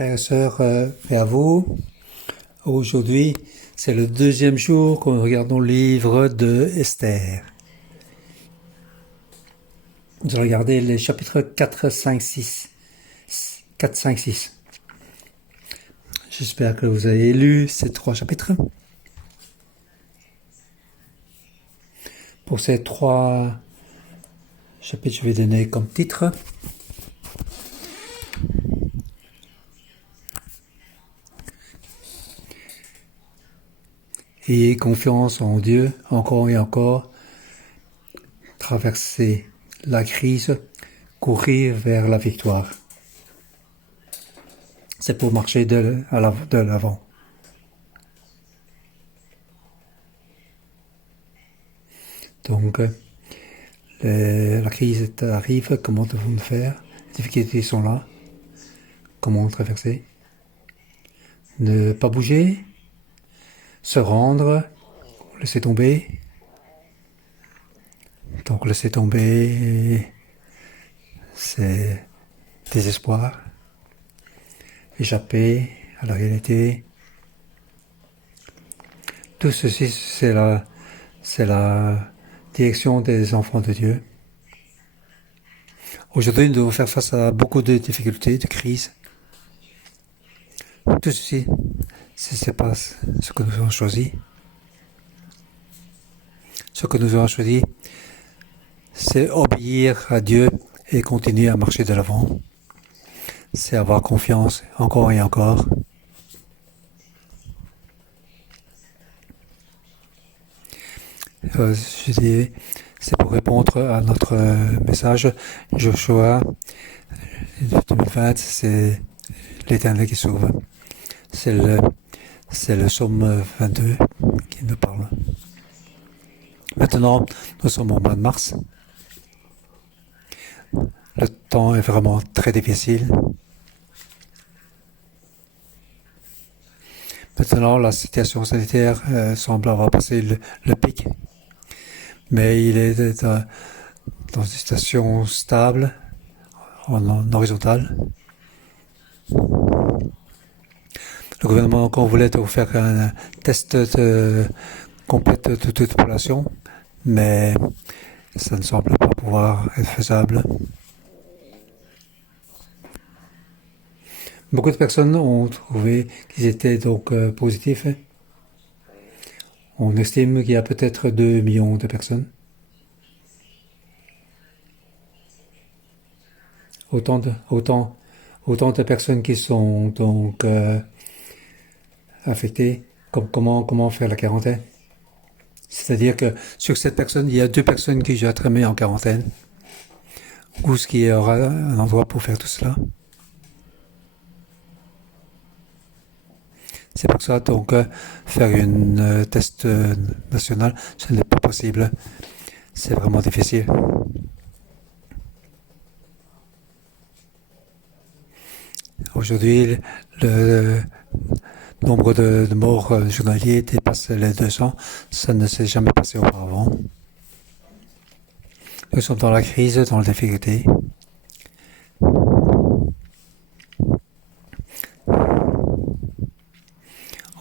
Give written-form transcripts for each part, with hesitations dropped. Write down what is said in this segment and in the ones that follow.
Frères et sœurs, paix à vous. Aujourd'hui, c'est le deuxième jour que nous regardons le livre de Esther. Nous allons regarder les chapitres 4, 5, 6. 4, 5, 6. J'espère que vous avez lu ces trois chapitres. Pour ces trois chapitres, je vais donner comme titre Ayez confiance en Dieu, encore et encore, traverser la crise, courir vers la victoire. C'est pour marcher de l'avant. Donc, la crise arrive, comment devons-nous faire? Les difficultés sont là. Comment traverser? Ne pas bouger, se rendre, laisser tomber. Donc laisser tomber, c'est désespoir, échapper à la réalité. Tout ceci, c'est la direction des enfants de Dieu. Aujourd'hui, nous devons faire face à beaucoup de difficultés, de crises. Tout ceci, c'est pas ce que nous avons choisi. Ce que nous avons choisi, c'est obéir à Dieu et continuer à marcher de l'avant. C'est avoir confiance encore et encore. Je dis, c'est pour répondre à notre message. Joshua 2020, c'est l'Éternel qui sauve. C'est le psaume 22 qui nous parle. Maintenant, nous sommes au mois de mars. Le temps est vraiment très difficile. Maintenant, la situation sanitaire semble avoir passé le pic. Mais il est dans une situation stable, en horizontale. Le gouvernement encore voulait faire un test complet de toute la population, mais ça ne semble pas pouvoir être faisable. Beaucoup de personnes ont trouvé qu'ils étaient donc positifs. On estime qu'il y a peut-être 2 millions de personnes. Autant de personnes qui sont donc affectées. Comment faire la quarantaine? C'est-à-dire que sur cette personne, il y a 2 personnes qui doivent être mises en quarantaine. Où est-ce qu'il y aura un endroit pour faire tout cela? C'est pour ça, donc, faire une test national, ce n'est pas possible. C'est vraiment difficile. Aujourd'hui, le nombre de morts journaliers dépasse les 200. Ça ne s'est jamais passé auparavant. Nous sommes dans la crise, dans la difficulté.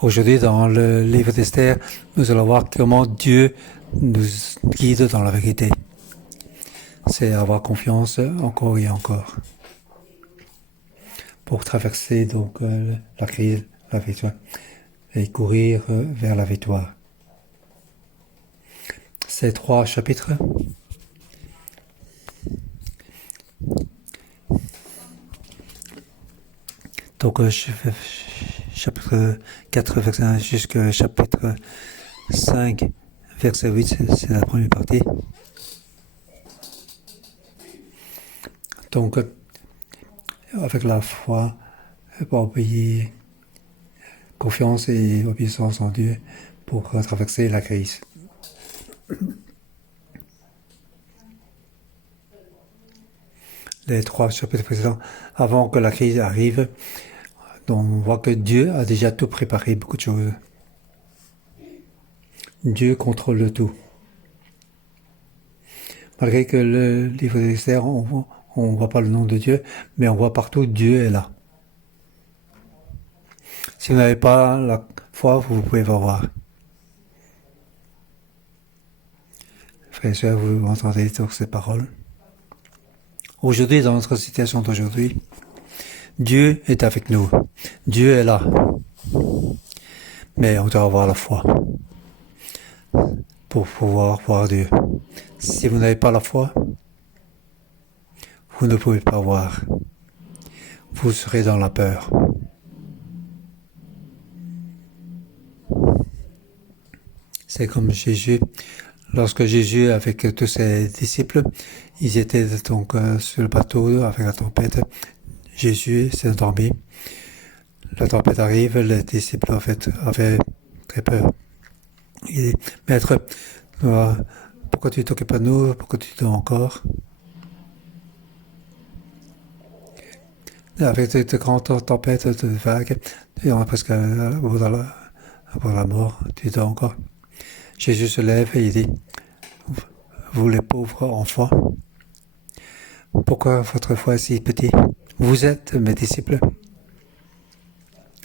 Aujourd'hui, dans le livre d'Esther, nous allons voir comment Dieu nous guide dans la vérité. C'est avoir confiance encore et encore pour traverser donc la crise, la victoire, et courir vers la victoire. Ces 3 chapitres. Donc chapitre 4, verset 1 jusqu'au chapitre 5, verset 8, c'est la première partie. Donc, avec la foi, pour payer confiance et obéissance en Dieu pour traverser la crise. Les 3 chapitres précédents, avant que la crise arrive, donc on voit que Dieu a déjà tout préparé, beaucoup de choses. Dieu contrôle le tout. Malgré que le livre d'Esther, on ne voit pas le nom de Dieu, mais on voit partout Dieu est là. Si vous n'avez pas la foi, vous pouvez pas voir. Frères et sœurs, vous entendez toutes ces paroles. Aujourd'hui, dans notre situation d'aujourd'hui, Dieu est avec nous. Dieu est là. Mais on doit avoir la foi pour pouvoir voir Dieu. Si vous n'avez pas la foi, vous ne pouvez pas voir. Vous serez dans la peur. C'est comme Jésus. Lorsque Jésus, avec tous ses disciples, ils étaient donc sur le bateau avec la tempête. Jésus s'est endormi. La tempête arrive, les disciples en fait avaient très peur. Il dit, Maître, pourquoi tu t'occupes pas de nous? Pourquoi tu dors encore? Avec de grandes tempêtes, de vagues, et on est presque à la mort, tu dors encore. Jésus se lève et il dit, vous les pauvres en foi, pourquoi votre foi est si petite? Vous êtes mes disciples.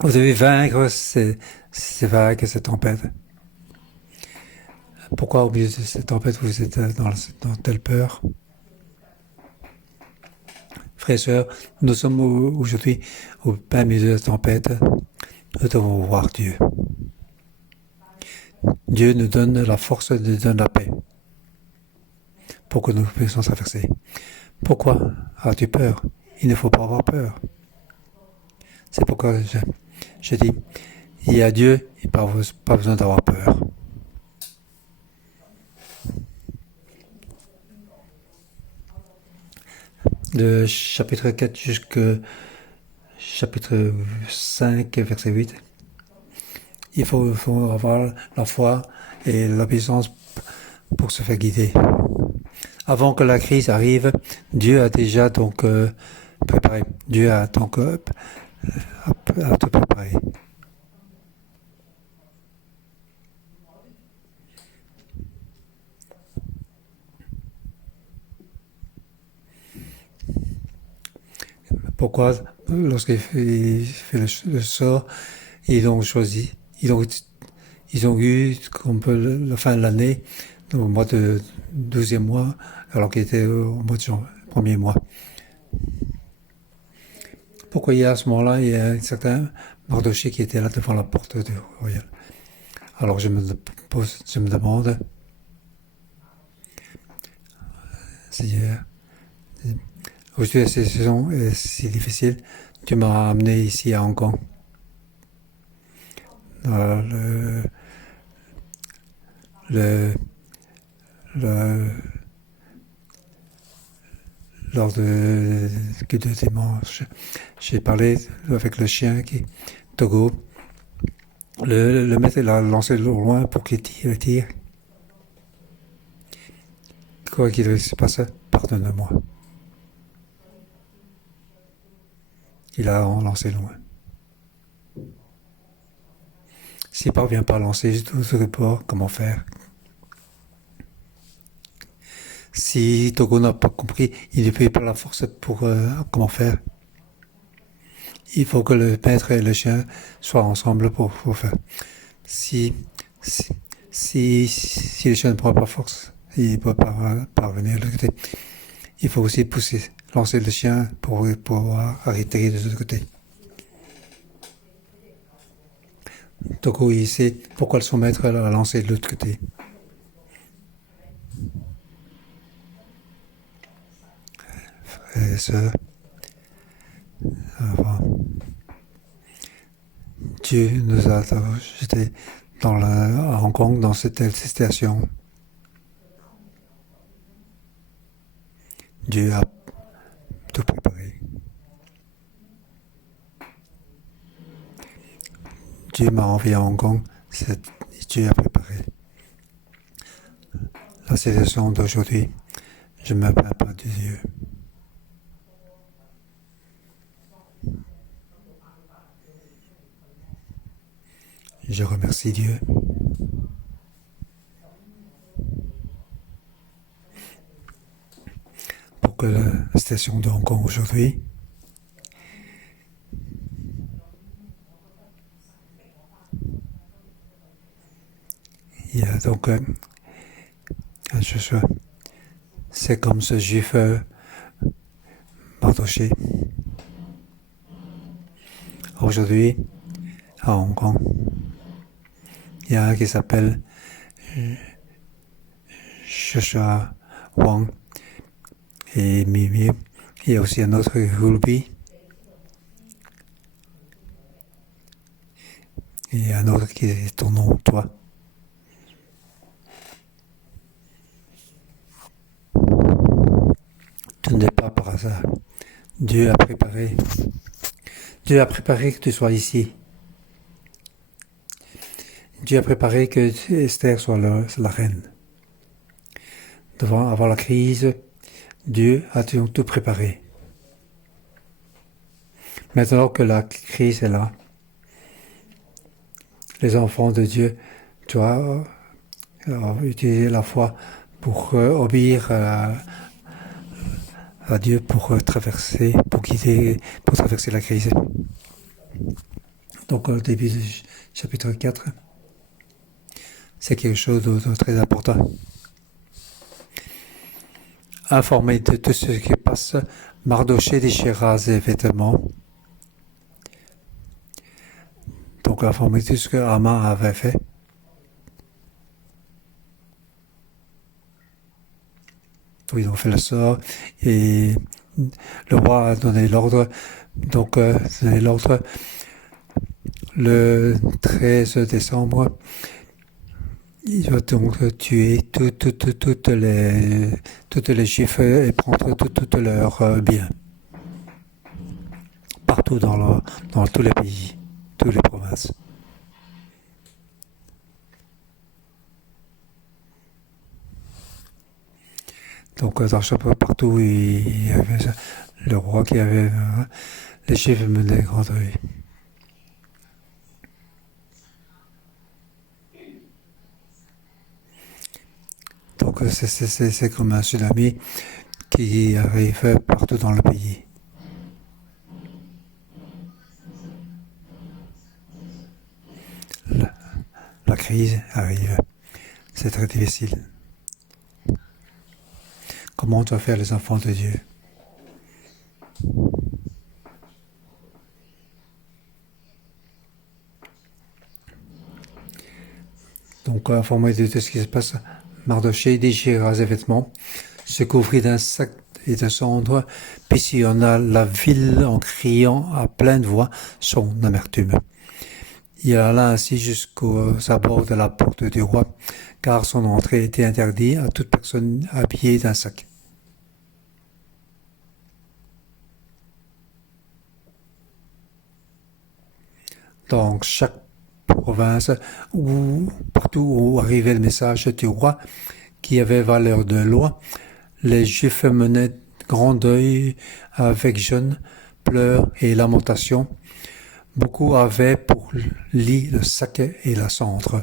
Vous devez vaincre ces vagues, ces tempêtes. Pourquoi au milieu de cette tempête vous êtes dans telle peur? Frères et sœurs, nous sommes aujourd'hui au plein milieu de la tempête. Nous devons voir Dieu. Dieu nous donne la force, nous donne la paix pour que nous puissions traverser. Pourquoi as-tu peur? Il ne faut pas avoir peur. C'est pourquoi je dis, il y a Dieu, il n'y a pas besoin d'avoir peur. De chapitre 4 jusqu'au chapitre 5, verset 8, il faut avoir la foi et l'obéissance pour se faire guider. Avant que la crise arrive, Dieu a déjà donc préparé. Dieu a donc a tout préparé. Pourquoi, lorsqu'il fait le sort, ils ont choisi, ils ont eu, comme la fin de l'année, au mois de 12e mois, alors qu'il était au mois de janvier, premier mois. Pourquoi il y a à ce moment-là, il y a un certain Mardoché qui était là devant la porte du royal. Alors je me demande, Seigneur, aujourd'hui la saison est si difficile, tu m'as amené ici à Hong Kong. Lors de dimanche, j'ai parlé avec le chien Togo. Le maître l'a lancé au loin pour qu'il tire. Quoi qu'il se passe, pardonne-moi. Il a lancé loin. S'il ne parvient pas à lancer tout ce report, comment faire? Si Togo n'a pas compris, il ne peut pas la force pour comment faire. Il faut que le maître et le chien soient ensemble pour faire. Si le chien ne prend pas force, il ne peut pas parvenir de l'autre côté. Il faut aussi lancer le chien pour pouvoir arrêter de l'autre côté. Togo, il sait pourquoi son maître l'a lancé de l'autre côté. Frères et sœurs, Dieu nous a jetés à Hong Kong dans cette situation. Dieu a tout préparé. Dieu m'a envoyé à Hong Kong, Dieu a préparé. La situation d'aujourd'hui, je ne me plains pas de Dieu. Je remercie Dieu. Pour que la situation de Hong Kong aujourd'hui Il y a donc Joshua, c'est comme ce juif Mardoché. Aujourd'hui, à Hong Kong, il y a un qui s'appelle Joshua Wong et Mimi. Il y a aussi un autre Hulbi. Et un autre qui est ton nom, toi. Tu n'es pas par hasard. Dieu a préparé. Dieu a préparé que tu sois ici. Dieu a préparé que Esther soit la reine. Devant avoir la crise, Dieu a tout préparé. Maintenant que la crise est là, les enfants de Dieu doivent utiliser la foi pour obéir à Dieu pour traverser, pour traverser la crise. Donc au début du chapitre 4, c'est quelque chose de très important. Informé de tout ce qui passe, Mardoché déchira ses vêtements. Donc informé de tout ce que Haman avait fait. Ils ont fait le sort et le roi a donné l'ordre. Donc donné l'ordre le 13 décembre. Il va donc tuer toutes les Juifs et prendre tous leurs biens. Partout dans tous les pays, toutes les provinces. Donc partout, il y avait le roi qui avait les Juifs menaient grande rue. Donc c'est comme un tsunami qui arrive partout dans le pays. La crise arrive. C'est très difficile. Comment on doit faire les enfants de Dieu? Donc, informé de tout ce qui se passe, Mardoché déchira ses vêtements, se couvrit d'un sac et de cendres, puis sillonna la ville en criant à pleine voix son amertume. Il alla ainsi jusqu'aux abords de la porte du roi, car son entrée était interdite à toute personne habillée d'un sac. Dans chaque province, partout où arrivait le message du roi, qui avait valeur de loi, les Juifs menaient grand deuil avec jeûne, pleurs et lamentations. Beaucoup avaient pour lit le sac et la cendre.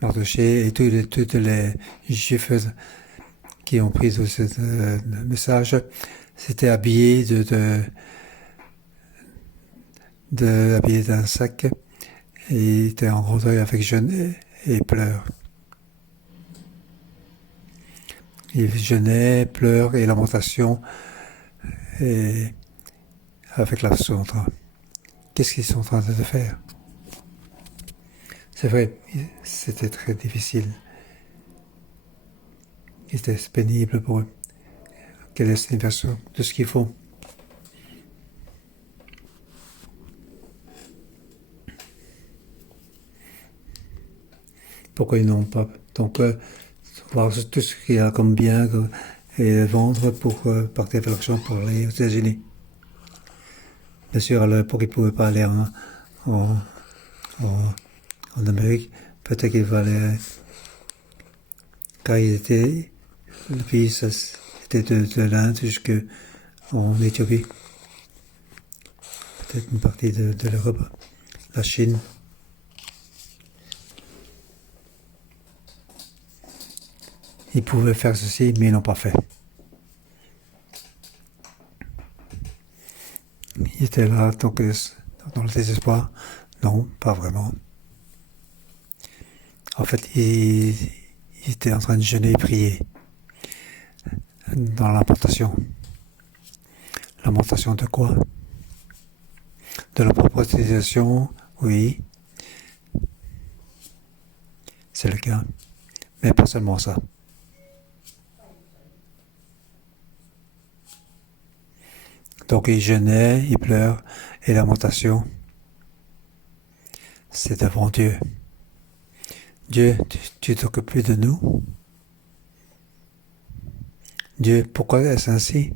Mardoché et tous les Juifs qui ont pris ce message s'étaient habillés habillés d'un sac et étaient en grand deuil avec jeûne et pleurs. Ils jeûnaient, pleurs et lamentations et avec la cendre. Qu'est-ce qu'ils sont en train de faire? C'est vrai, c'était très difficile. C'était pénible pour eux. Quelle est cette version de ce qu'ils font? Pourquoi ils n'ont pas? Donc, voir tout ce qu'il y a comme bien et vendre pour partir avec l'argent pour aller aux États-Unis. Bien sûr, à l'époque, ils ne pouvaient pas aller en Amérique. Peut-être qu'ils allaient, car le pays, ça, c'était de l'Inde jusqu'en Éthiopie. Peut-être une partie de l'Europe, la Chine. Ils pouvaient faire ceci, mais ils n'ont pas fait. il était là, donc dans le désespoir. Non, pas vraiment. En fait, il était en train de jeûner et prier dans lamentation. Lamentation de quoi? De la prophétisation, oui, c'est le cas. Mais pas seulement ça. Donc il jeûnait, il pleure, et lamentation, c'est devant Dieu. Dieu, tu t'occupes plus de nous? Dieu, pourquoi est-ce ainsi?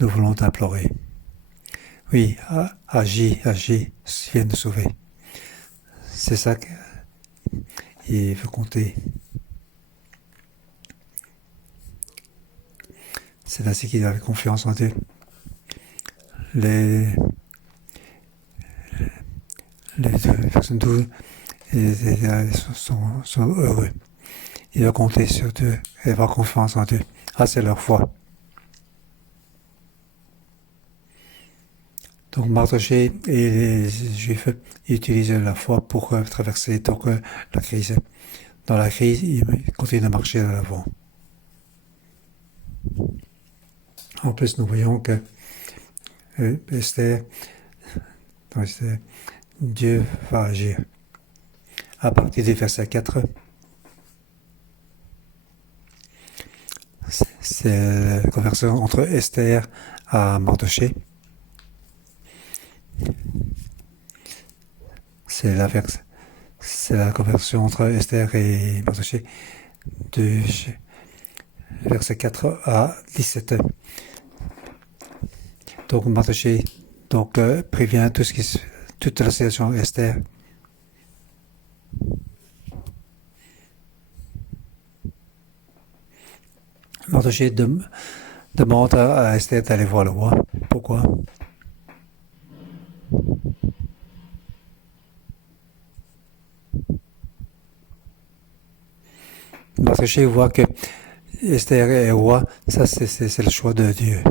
Nous voulons t'implorer. Oui, agis, viens nous sauver. C'est ça qu'il veut compter. C'est ainsi qu'il avait confiance en Dieu. Les personnes douées sont heureux. Ils doivent compter sur Dieu et avoir confiance en Dieu. Ah, c'est leur foi. Donc Mardochée et les Juifs utilisent la foi pour traverser la crise. Dans la crise, ils continuent à marcher à l'avant. En plus, nous voyons que Esther, Dieu va agir. À partir du verset 4, c'est la conversation entre Esther et Mardochée. C'est la conversation entre Esther et Mardochée de verset 4 à 17. Donc Mardochée prévient toute la situation d'Esther. Mardochée demande à Esther d'aller voir le roi. Pourquoi? Mardochée voit que Esther est roi, ça c'est le choix de Dieu.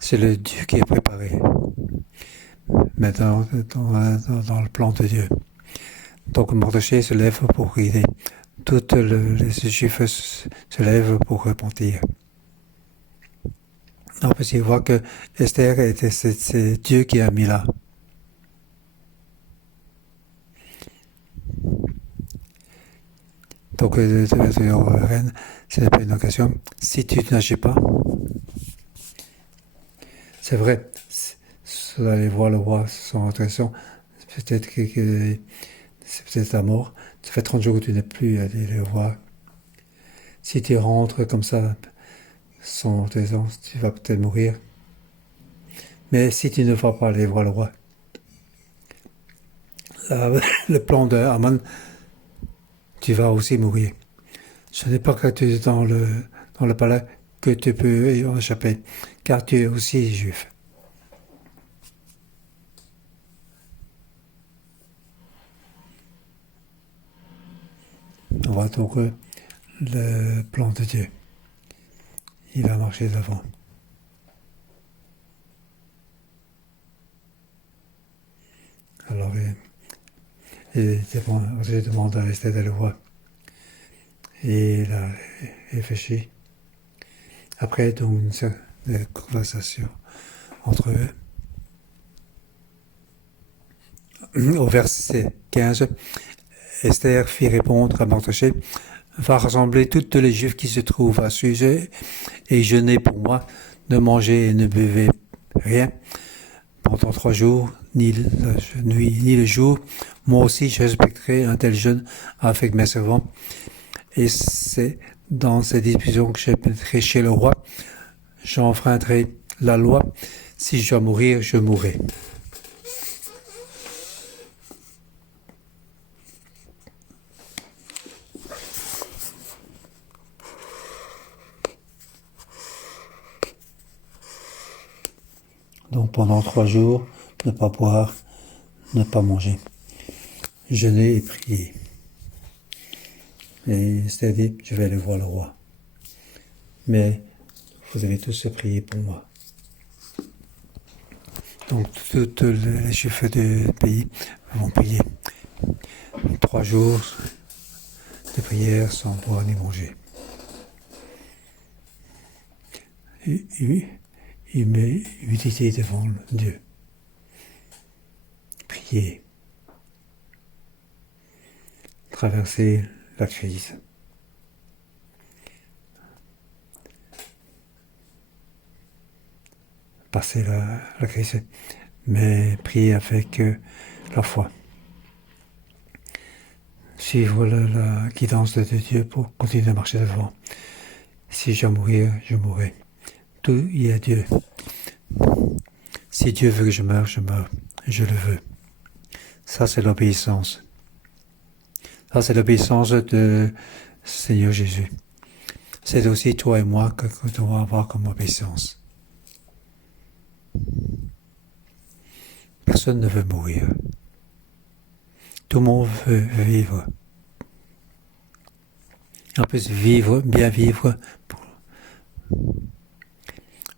C'est le Dieu qui est préparé. Mais dans le plan de Dieu. Donc Mardochée se lève pour aider. Tous les Juifs se lèvent pour repentir. En plus, il voit que Esther, c'est Dieu qui a mis là. Donc, reine, c'est pas une occasion. Si tu n'agis pas, c'est vrai, aller voir le roi sans raison, peut-être que c'est peut-être la mort. Ça fait 30 jours que tu n'es plus allé le voir. Si tu rentres comme ça, sans raison, tu vas peut-être mourir. Mais si tu ne vas pas aller voir le roi, le plan de Haman, tu vas aussi mourir. Ce n'est pas que tu es dans le palais que tu peux y échapper, car tu es aussi juif. On voit donc le plan de Dieu. Il va marcher devant. Alors, je demande à Esther de le voir. Et il a réfléchi. Après, donc, une conversation entre eux. Au verset 15, Esther fit répondre à Mardochée, va rassembler toutes les Juifs qui se trouvent à Suzée et jeûner pour moi, ne mangez et ne buvez rien pendant 3 jours, ni la nuit, ni le jour. Moi aussi, je respecterai un tel jeûne avec mes servants. Et c'est dans ces discussions que je pénétrerai chez le roi. J'enfreindrai la loi. Si je dois mourir, je mourrai. Donc pendant 3 jours, ne pas boire, ne pas manger. Jeûner et prier. Et c'est-à-dire, je vais aller voir le roi. Mais vous allez tous prier pour moi. Donc tous les chefs du pays vont prier 3 jours de prière sans boire ni manger. Humilité devant Dieu. Prier. Traverser la crise. Passer la crise, mais prier avec la foi. Suivre la guidance de Dieu pour continuer à marcher devant. Si je dois mourir, je mourrai. Tout y est Dieu. Si Dieu veut que je meure, je meurs. Je le veux. Ça, c'est l'obéissance. Ça, c'est l'obéissance de Seigneur Jésus. C'est aussi toi et moi que nous devons avoir comme obéissance. Personne ne veut mourir. Tout le monde veut vivre. En plus, bien vivre.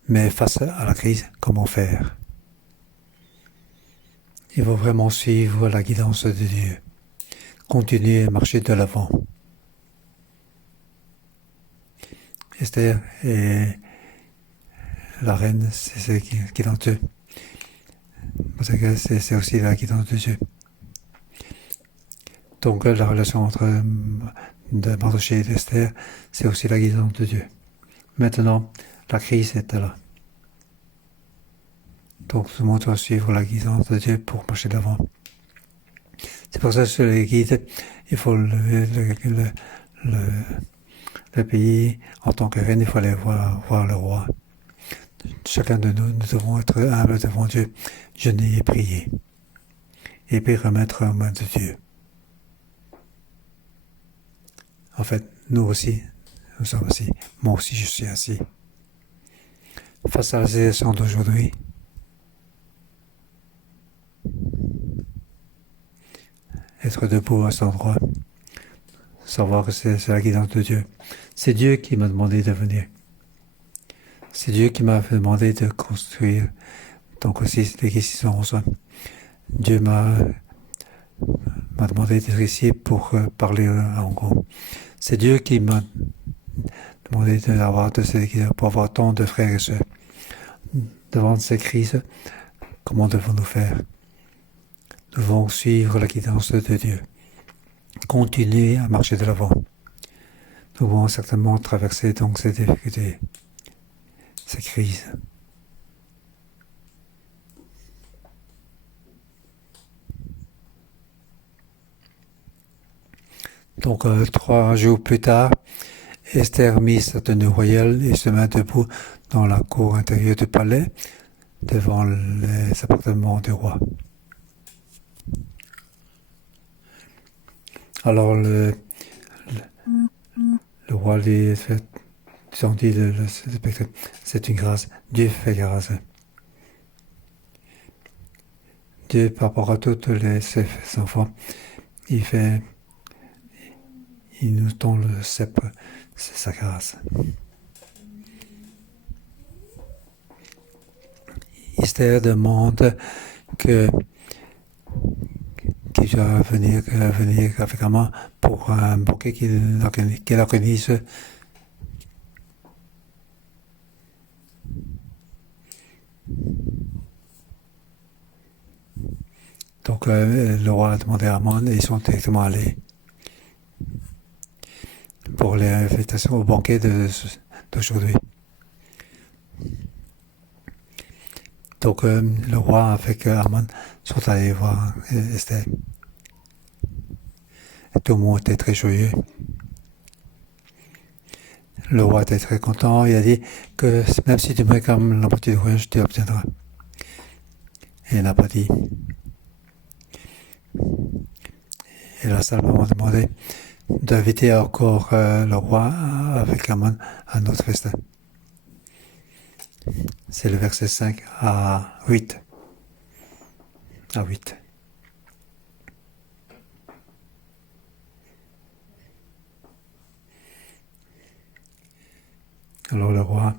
Mais face à la crise, comment faire? Il faut vraiment suivre la guidance de Dieu. Continuer à marcher de l'avant. Esther et la reine, c'est ce qui est dans Dieu. Parce que c'est aussi la guidance de Dieu. Donc la relation entre de Mardochée et d'Esther, c'est aussi la guidance de Dieu. Maintenant, la crise est là. Donc tout le monde doit suivre la guidance de Dieu pour marcher de l'avant. C'est pour ça que sur les guides, il faut le pays en tant que reine, il faut aller voir le roi. Chacun de nous devons être humbles devant Dieu, jeûner et prier. Et puis remettre aux mains de Dieu. En fait, nous aussi, nous sommes assis. Moi aussi, je suis assis. Face à la situation d'aujourd'hui, être debout à cet endroit, savoir que c'est la guidance de Dieu. C'est Dieu qui m'a demandé de venir. C'est Dieu qui m'a demandé de construire. Donc aussi, l'église qui en reçoit. Dieu m'a demandé d'être ici pour parler en gros. C'est Dieu qui m'a demandé d'avoir de ces églises, pour avoir tant de frères et sœurs. Devant ces crises, comment devons-nous faire? Nous devons suivre la guidance de Dieu. Continuer à marcher de l'avant. Nous devons certainement traverser donc ces difficultés, ces crises. Donc 3 jours plus tard, Esther mit sa tenue royale et se mit debout dans la cour intérieure du palais, devant les appartements du roi. Alors le roi lui fait sentir le spectacle. C'est une grâce. Dieu fait grâce. Dieu, par rapport à tous ses enfants, il nous tend le sceptre. C'est sa grâce. Esther demande qu'il doit venir avec un main pour un bouquet qu'il organise. Donc le roi a demandé à Amon et ils sont directement allés pour l'invitation au banquet d'aujourd'hui. Donc le roi avec Amon sont allés voir Esther. Et tout le monde était très joyeux. Le roi était très content. Il a dit que même si tu me réclames la moitié du royaume, je t'obtiendrai. Et il n'a pas dit. Et là, simplement demandé d'inviter encore le roi avec Amon à un autre festin. C'est le verset 5 à 8. À 8. Alors le roi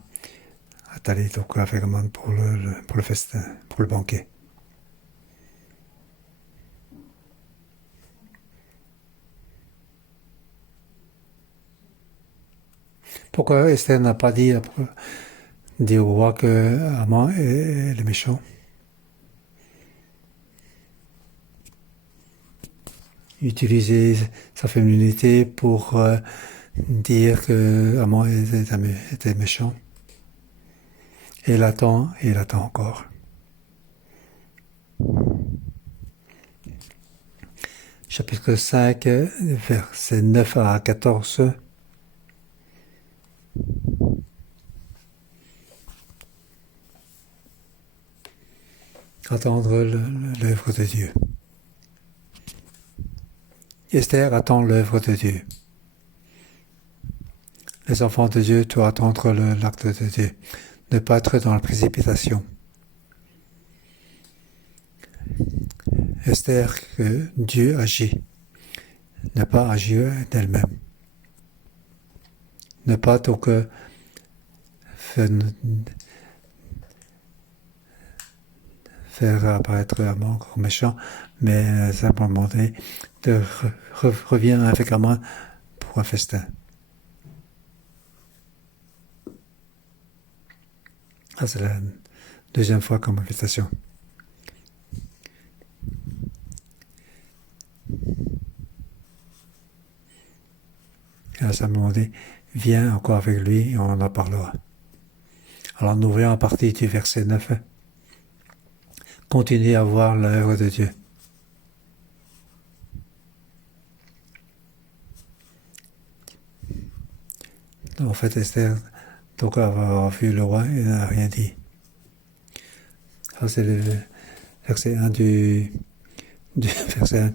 a Nathalie, donc avec Haman pour le festin, pour le banquet. Pourquoi Esther n'a pas dit au roi que Haman est le méchant? Utiliser sa féminité pour dire que Haman était méchant. Et il attend encore. Chapitre 5, versets 9 à 14. Attendre l'œuvre de Dieu. Esther attend l'œuvre de Dieu. Les enfants de Dieu doivent attendre l'acte de Dieu. Ne pas être dans la précipitation. Esther, que Dieu agit. Ne pas agir d'elle-même. Ne pas donc faire apparaître Haman comme méchant, mais simplement revient avec Haman pour un festin. Ah, c'est la deuxième fois comme invitation. Et là, simplement dit, viens encore avec lui et on en parlera. Alors nous voyons à partir du verset 9. Continuez à voir l'œuvre de Dieu. En fait, Esther, donc avoir vu le roi, il n'a rien dit. Ça, c'est le verset 1 du verset 1.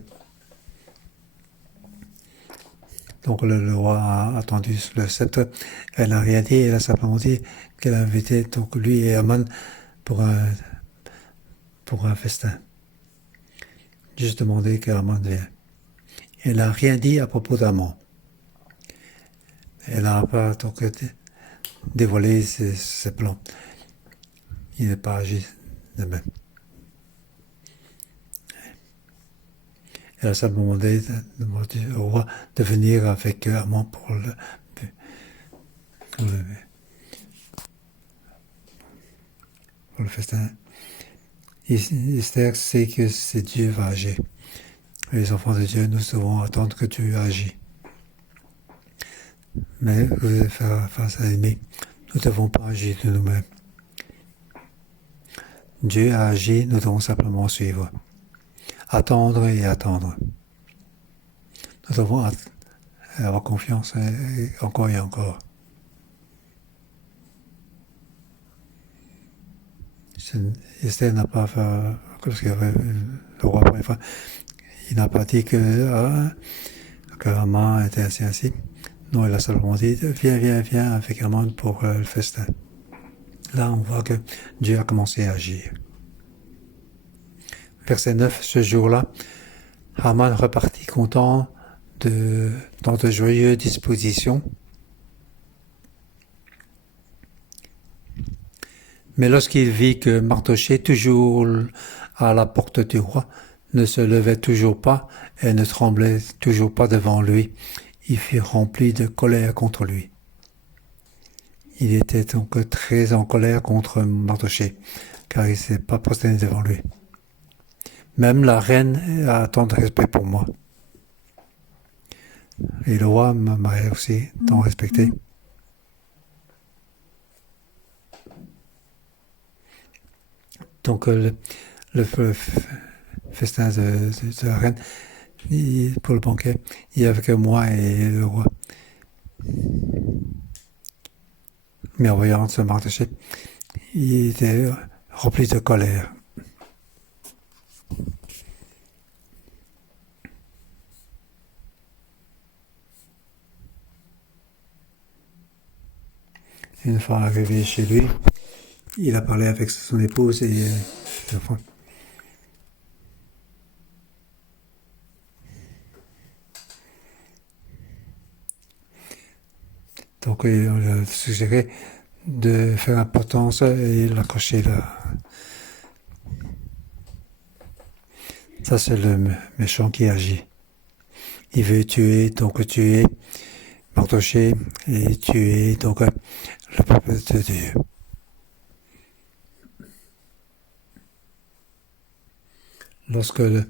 Donc le roi a attendu le sceptre, elle n'a rien dit, elle a simplement dit qu'elle a invité donc, lui et Haman pour un festin. Juste demandé qu'Haman vienne. Elle n'a rien dit à propos d'Haman. Elle n'a pas donc dévoilé ses plans. Il n'est pas agi de même. Elle a simplement demandé au roi de venir avec Haman pour le festin. Esther sait que c'est Dieu va agir. Les enfants de Dieu, nous devons attendre que Dieu agisse. Mais vous allez faire face à l'ennemi. Nous ne devons pas agir de nous-mêmes. Dieu a agi, nous devons simplement suivre. Attendre et attendre. Nous devons avoir confiance encore et encore. Esther n'a pas fait, lorsqu'il y avait le roi première fois, il n'a pas dit que Haman était ainsi. Non, il a simplement dit, viens avec Haman pour le festin. Là, on voit que Dieu a commencé à agir. Verset 9, ce jour-là, Haman repartit content dans de joyeuses dispositions. Mais lorsqu'il vit que Mardochée, toujours à la porte du roi, ne se levait toujours pas et ne tremblait toujours pas devant lui, il fut rempli de colère contre lui. Il était donc très en colère contre Mardochée, car il ne s'est pas prosterné devant lui. Même la reine a tant de respect pour moi. Et le roi m'a aussi tant respecté. Donc le festin de la reine, pour le banquet, il n'y avait que moi et le roi. Mais en voyant ce Mardochée, il était rempli de colère. Une fois arrivé chez lui, il a parlé avec son épouse et ses enfants. Donc on lui a suggéré de faire une potence et l'accrocher là. Ça, c'est le méchant qui agit. Il veut tuer, Mardochée et tuer donc le peuple de Dieu. Lorsque le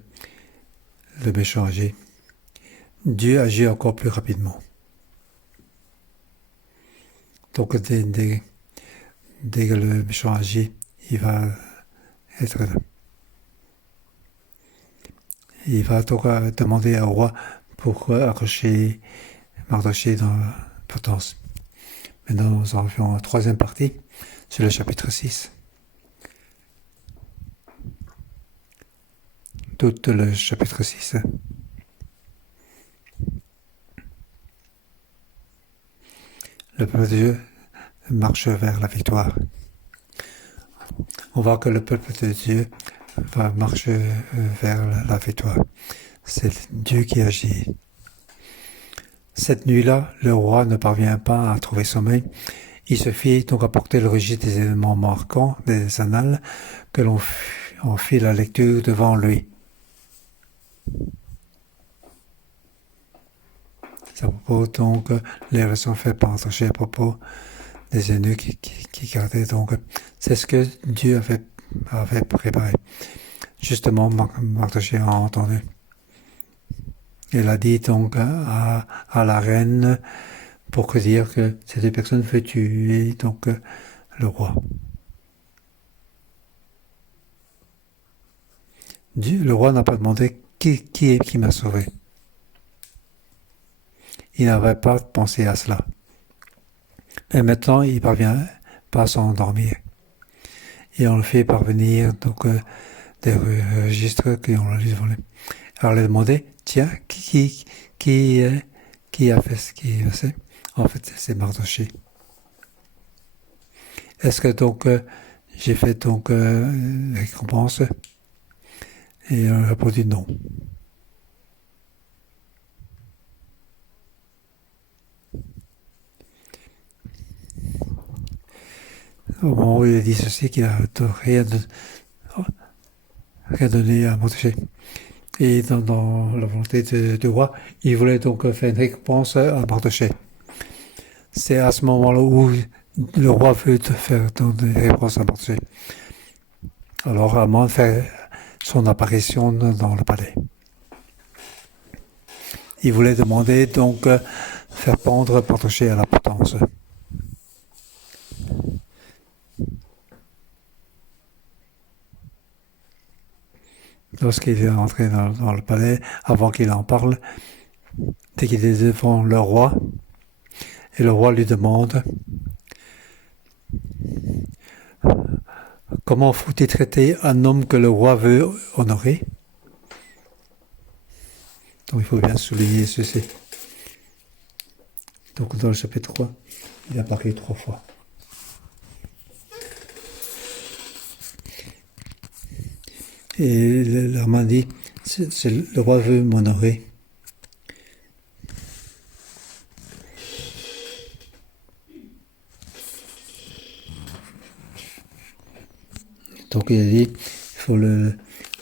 méchant agit, Dieu agit encore plus rapidement. Donc dès que le méchant agit, il va être là. Il va donc demander au roi pour accrocher Mardochée dans la potence. Maintenant, nous en arrivons à la troisième partie, c'est le chapitre 6. Tout le chapitre 6. Le peuple de Dieu marche vers la victoire. On voit que le peuple de Dieu va marcher vers la victoire. C'est Dieu qui agit. Cette nuit-là, le roi ne parvient pas à trouver sommeil. Il se fit donc apporter le registre des événements marquants des annales que l'on fit la lecture devant lui. C'est à propos donc les leçons faites par Mardochée à propos des eunuques qui gardaient donc. C'est ce que Dieu avait préparé. Justement, Mardochée a entendu. Il a dit donc à la reine pour dire que ces deux personnes veulent tuer donc le roi. Le roi n'a pas demandé qui m'a sauvé. Il n'avait pas pensé à cela. Et maintenant, il parvient pas à s'endormir. Et on le fait parvenir donc des registres qui ont lu devant lui. Alors, il a demandé, tiens, qui a fait ce qui a fait? En fait, c'est Mardochée. Est-ce que donc j'ai fait donc une récompense? Et il a répondu non. Au moment où il a dit ceci, qu'il n'a rien donné à Mardochée. Et dans la volonté du roi, il voulait donc faire une récompense à Mardochée. C'est à ce moment-là où le roi veut faire une récompense à Mardochée. Alors Haman fait son apparition dans le palais. Il voulait demander donc faire pendre Mardochée à la potence. Lorsqu'il est entré dans le palais, avant qu'il en parle, dès qu'il est devant le roi, et le roi lui demande comment faut-il traiter un homme que le roi veut honorer? Donc il faut bien souligner ceci. Donc dans le chapitre 3, il apparaît 3 fois. Et l'Armand dit, le roi veut m'honorer. Donc il a dit, il faut les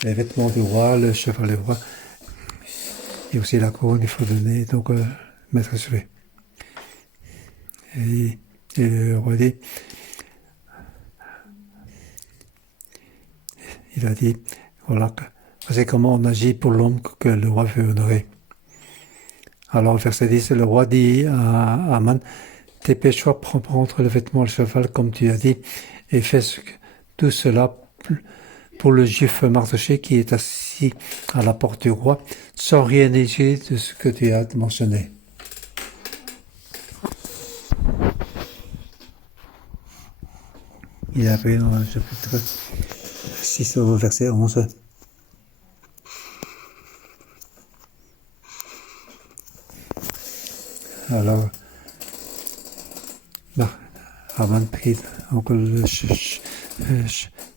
vêtements du roi, le cheval du roi, et aussi la couronne, il faut donner, donc mettre sur lui. Et le roi dit, il a dit, voilà, c'est comment on agit pour l'homme que le roi veut honorer. Alors, verset 10, le roi dit à Haman, dépêche-toi, prendre le vêtement le cheval, comme tu as dit, et fais tout cela pour le juif Mardochée qui est assis à la porte du roi, sans rien négliger de ce que tu as mentionné. Il a pris dans le chapitre 6 au verset 11. Alors, Haman prit donc le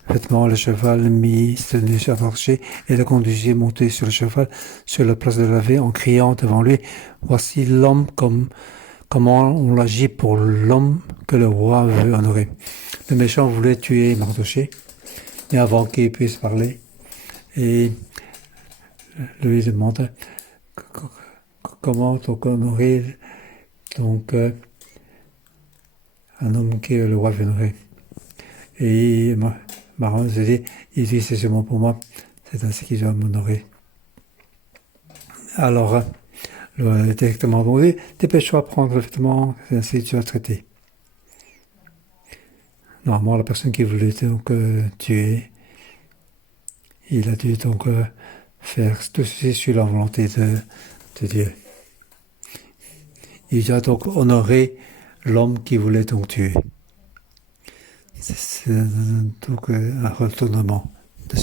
vêtement, le cheval, mit tenue à marcher et le conduisit monté sur le cheval sur la place de la ville en criant devant lui, voici l'homme comment on agit pour l'homme que le roi veut honorer. Le méchant voulait tuer Mardochée, mais avant qu'il puisse parler, et lui demande comment donc honorer donc un homme que le roi veut honorer. Et Maron se dit, il dit c'est seulement pour moi, c'est ainsi qu'il doit m'honorer. Alors, le directement dit, dépêche-toi à prendre le vêtement, c'est ainsi que tu vas traiter. Normalement, la personne qui voulait donc tuer, il a dû donc faire tout ceci sur la volonté de Dieu. Il a donc honoré l'homme qui voulait donc tuer. C'est donc un retournement de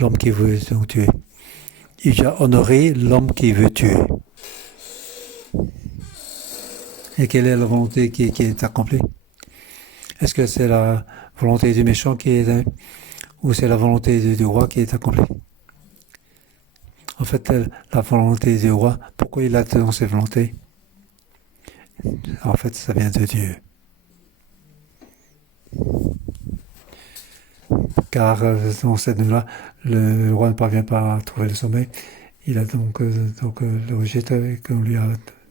l'homme qui veut donc tuer. Il a honoré l'homme qui veut tuer. Et quelle est la volonté qui est accomplie? Est-ce que c'est la volonté du méchant qui est ou c'est la volonté du roi qui est accomplie? En fait, la volonté du roi, pourquoi il a dans ses volontés? En fait, ça vient de Dieu. Car dans cette nuit-là, le roi ne parvient pas à trouver le sommeil. Il a donc le rejeté qu'on lui a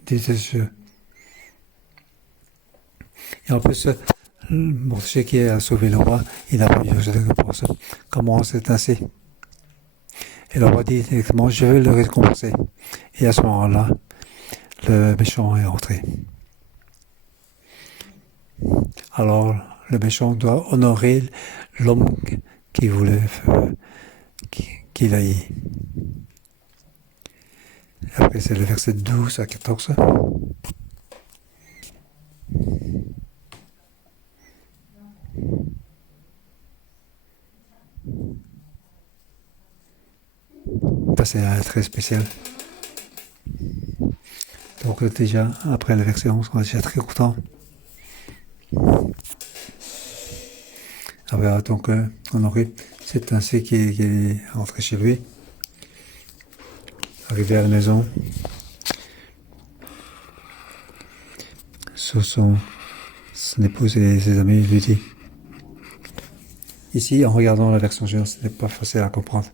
dit ce jeu. Et en plus, Mordechai qui a sauvé le roi, il n'a pas eu de récompense. Comment c'est ainsi? Et le roi dit directement, je vais le récompenser. Et à ce moment-là, le méchant est entré. Alors, le méchant doit honorer l'homme qui voulait, qu'il haït. Après, c'est le verset 12 à 14. Ça, c'est très spécial. Donc, déjà, après le verset 11, on est déjà très content. Après, donc, honoré, c'est ainsi qu'il est rentré chez lui. Arrivé à la maison, son épouse et ses amis lui disent. Ici, en regardant la version Jeune, ce n'est pas facile à comprendre.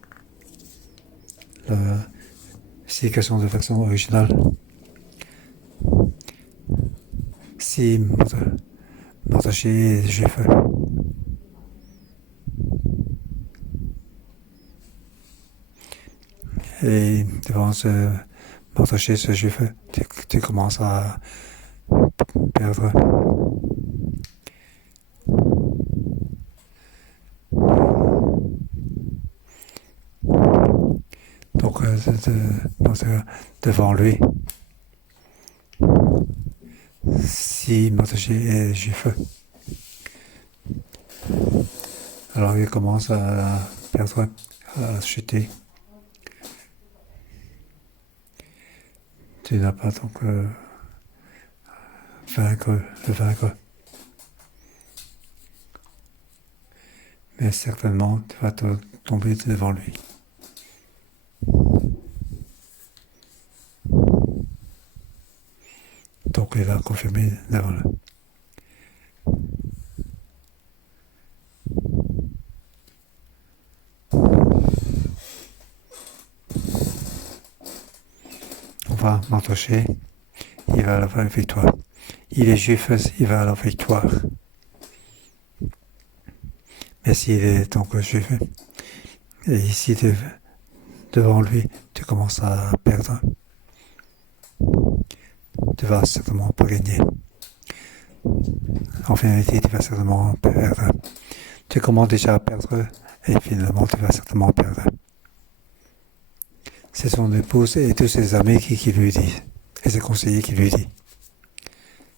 La signification de la version originale. Si Mardochée est juif, et devant Mardochée, ce juif, tu commences à perdre. Donc, devant lui, si Mardochée est juif, alors il commence à perdre, à chuter. Tu n'as pas donc le vaincre. Mais certainement, tu vas tomber devant lui. Donc, il va confirmer devant lui. On va Mardochée, il va à la victoire. Il est juif, il va à la victoire. Mais s'il est donc juif, et ici devant lui, tu commences à perdre, tu vas certainement pas gagner. En finalité, tu vas certainement perdre. Tu commences déjà à perdre, et finalement, tu vas certainement perdre. C'est son épouse et tous ses amis qui lui disent, et ses conseillers qui lui disent.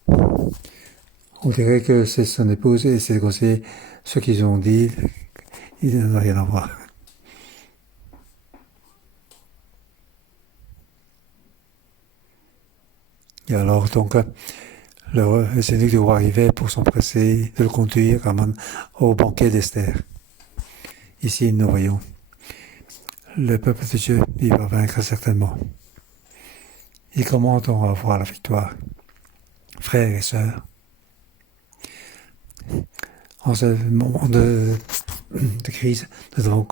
On dirait que c'est son épouse et ses conseillers, ceux qu'ils ont dit, ils n'ont rien à voir. Et alors, donc, le eunuque du roi arrivait pour s'empresser de le conduire au banquet d'Esther. Ici, nous voyons, le peuple de Dieu, il va vaincre certainement. Et comment on va voir la victoire? Frères et sœurs, en ce moment de crise, nous devons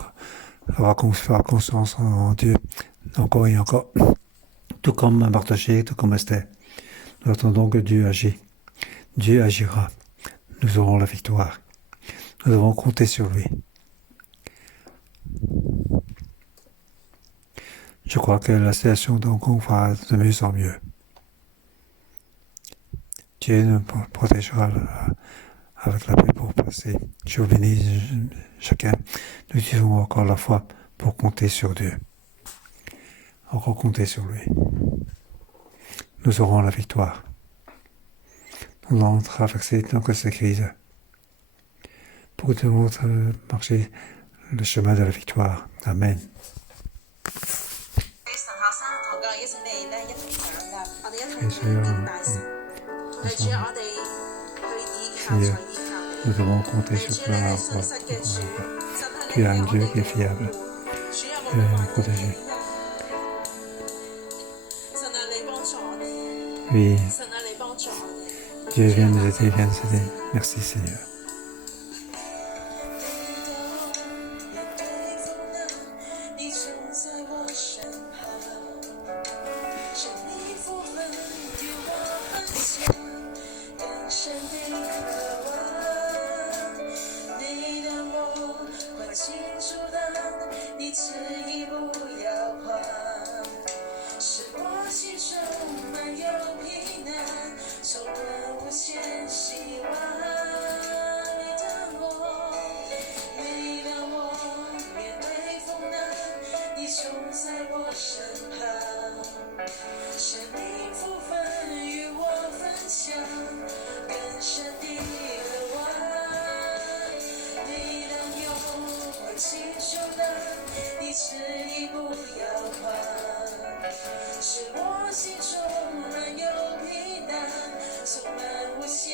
avoir conscience en Dieu encore et encore, tout comme Mardochée, tout comme Esther. Nous attendons que Dieu agisse. Dieu agira. Nous aurons la victoire. Nous devons compter sur lui. Je crois que la situation d'Hong Kong va de mieux en mieux. Dieu nous protégera avec la paix pour passer. Je vous bénis chacun. Nous utilisons encore la foi pour compter sur Dieu. Encore compter sur lui. Nous aurons la victoire. Nous allons traverser donc cette crise pour que tout le monde marcher le chemin de la victoire. Amen. Seigneur, nous devons compter sur la foi. Tu es un Dieu qui est fiable. Tu es un protégé. Oui. Dieu vient nous aider, vient nous aider. Merci Seigneur.是我心中满有平安，充满无限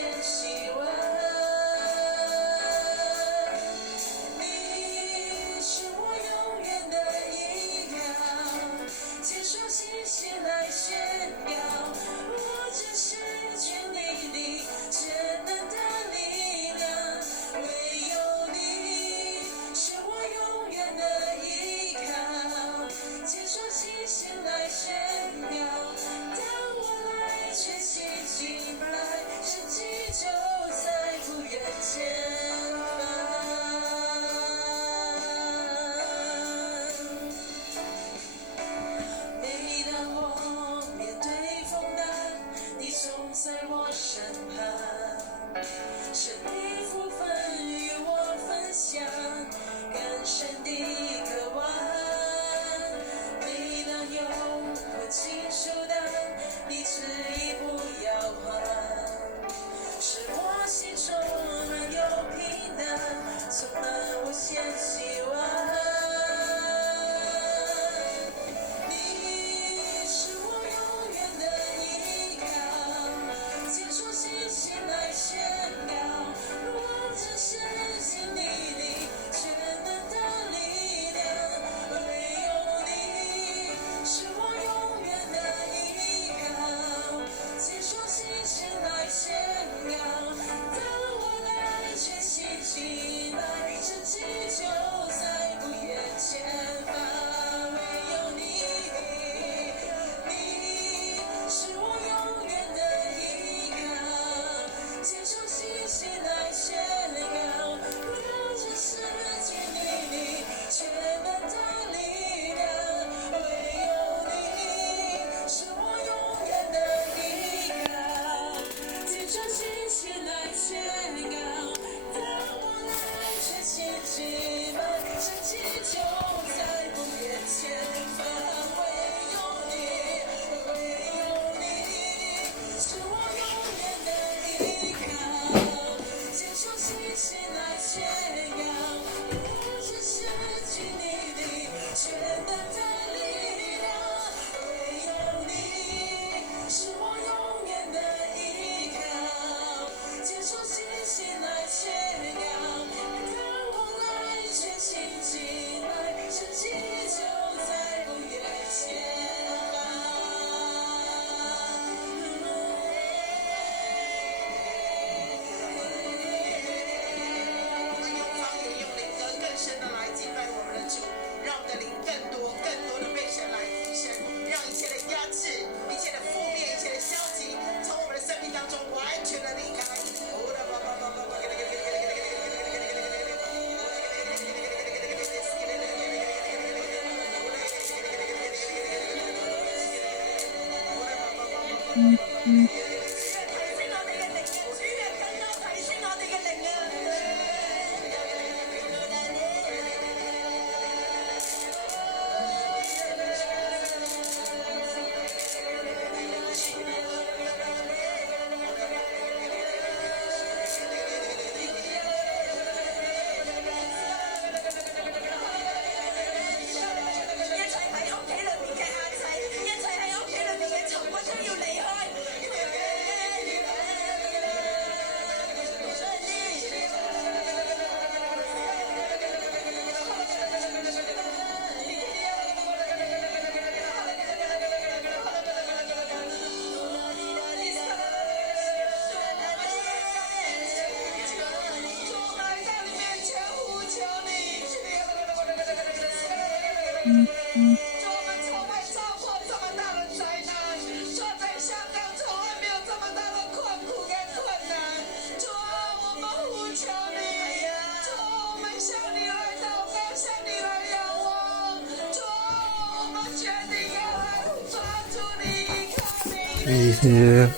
Oui, Seigneur,